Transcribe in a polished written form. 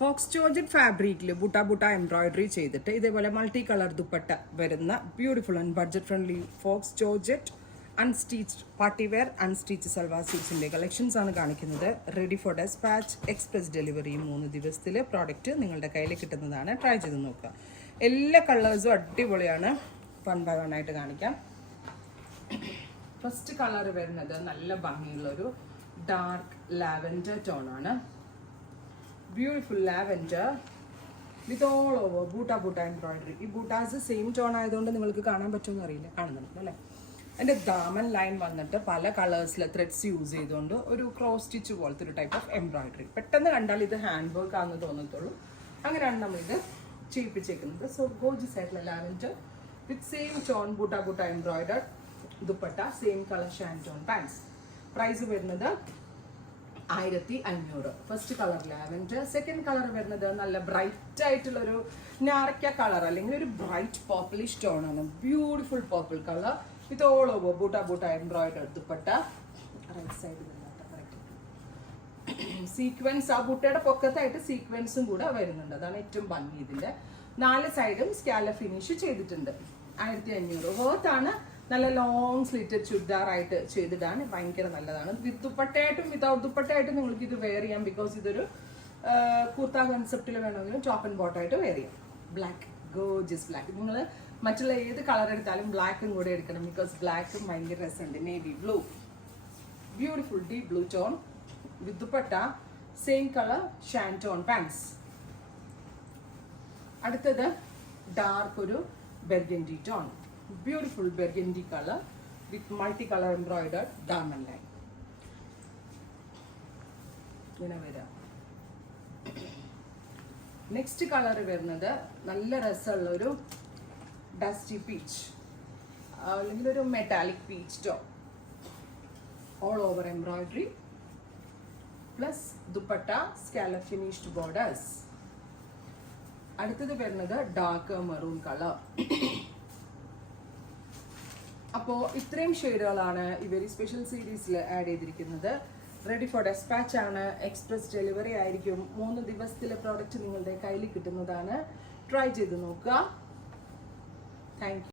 Fox georgette ഫാബ്രിക്കിൽ butta embroidery ചെയ്തിട്ട് ഇതേപോലെ മൾട്ടി കളർ ദുപ്പട്ട വരുന്ന beautiful and budget friendly faux georgette unstitched party wear unstitch salwar സ്യൂട്ട്സിൻ്റെ കളക്ഷൻസ് ആണ് കാണിക്കുന്നത്. Ready for despatch, express delivery 3 ദിവസത്തിൽ പ്രോഡക്റ്റ് നിങ്ങളുടെ കയ്യിൽ കിട്ടുന്നതാണ്. ട്രൈ ചെയ്ത് നോക്കുക. എല്ലാ കളേഴ്സും അടിപൊളിയാണ്. വൺ ബൈ വൺ ആയിട്ട് കാണിക്കാം. ഫസ്റ്റ് കളർ വരുന്നത് നല്ല ഭംഗിയുള്ളൊരു ഡാർക്ക് ലാവൻഡർ ടോണാണ്. Beautiful lavender with all over butta embroidery. ഈ ബൂട്ടാസ് സെയിം ടോൺ ആയതുകൊണ്ട് നിങ്ങൾക്ക് കാണാൻ പറ്റുമെന്ന് അറിയില്ല, കാണുന്നുണ്ട് അല്ലേ? എൻ്റെ ദാമൻ ലൈൻ വന്നിട്ട് പല കളേഴ്സിലെ ത്രെഡ്സ് യൂസ് ചെയ്തുകൊണ്ട് ഒരു ക്രോസ് സ്റ്റിച്ച് പോലത്തെ ഒരു ടൈപ്പ് ഓഫ് എംബ്രോയിഡറി. പെട്ടെന്ന് കണ്ടാൽ ഇത് ഹാൻഡ് വർക്ക് ആണെന്ന് തോന്നത്തുള്ളൂ. അങ്ങനെയാണ് നമ്മളിത് ചെയ്യിപ്പിച്ചേക്കുന്നത്. സോ ഗോർജിയസ് ആയിട്ടുള്ള lavender with same tone butta embroidered dupatta, same colour shantoon pants. Price വരുന്നത് 1500. First colour lavender. Second colour വരുന്നത് നല്ല ബ്രൈറ്റ് ആയിട്ടുള്ളൊരു നാരക്ക കളർ അല്ലെങ്കിൽ ഒരു ബ്രൈറ്റ് പർപ്പിളിഷ് ടോൺ ആണ്. Beautiful purple colour with all over butta embroidered dupatta. Right side sequins, ആ ബുട്ടയുടെ പൊക്കത്തായിട്ട് സീക്വൻസും കൂടെ വരുന്നുണ്ട്. അതാണ് ഏറ്റവും ഭംഗി. ഇതിന്റെ 4 സൈഡും സ്കാലപ്പ് ഫിനിഷ് ചെയ്തിട്ടുണ്ട്. 1500 വർത്താണ്. നല്ല ലോങ് സ്ലിറ്റഡ് ചുരിദാറായിട്ട് ചെയ്തിടാൻ ഭയങ്കര നല്ലതാണ്. വിത്ത് ദുപ്പട്ടയായിട്ടും വിതൗട്ട് ദുപ്പട്ടയായിട്ടും നിങ്ങൾക്ക് ഇത് വെയർ ചെയ്യാം. ബിക്കോസ് ഇതൊരു കുർത്ത കൺസെപ്റ്റിൽ വേണമെങ്കിലും ടോപ്പ് ആൻഡ് ബോട്ടമായിട്ട് വെയർ ചെയ്യാം. Black, gorgeous black. നിങ്ങൾ മറ്റുള്ള ഏത് കളർ എടുത്താലും ബ്ലാക്കും കൂടെ എടുക്കണം. ബിക്കോസ് ബ്ലാക്കും ഭയങ്കര രസമുണ്ട്. Navy blue, beautiful deep blue tone with dupatta, same colour shantoon pants. അടുത്തത് ഡാർക്ക് ഒരു burgundy tone, beautiful burgundy color with multi-color embroidered diamond line. Next colour വരുന്നത് നല്ല രസമുള്ള ഒരു ഡസ്റ്റി പീച്ച് അല്ലെങ്കിൽ ഒരു metallic peach tone. All over embroidery plus dupatta, scallop finished borders. അടുത്തത് വരുന്നത് ഡാർക്ക് മെറൂൺ കളർ. അപ്പോൾ ഇത്രയും ഷെയ്ഡുകളാണ് ഈ വെരി സ്പെഷ്യൽ സീരീസിൽ ആഡ് ചെയ്തിരിക്കുന്നത്. റെഡി ഫോർ ഡെസ്പാച്ച് ആണ്. എക്സ്പ്രസ് ഡെലിവറി ആയിരിക്കും. 3 ദിവസത്തിലെ പ്രോഡക്റ്റ് നിങ്ങളുടെ കയ്യിൽ കിട്ടുന്നതാണ്. ട്രൈ ചെയ്ത് നോക്കുക. Thank you.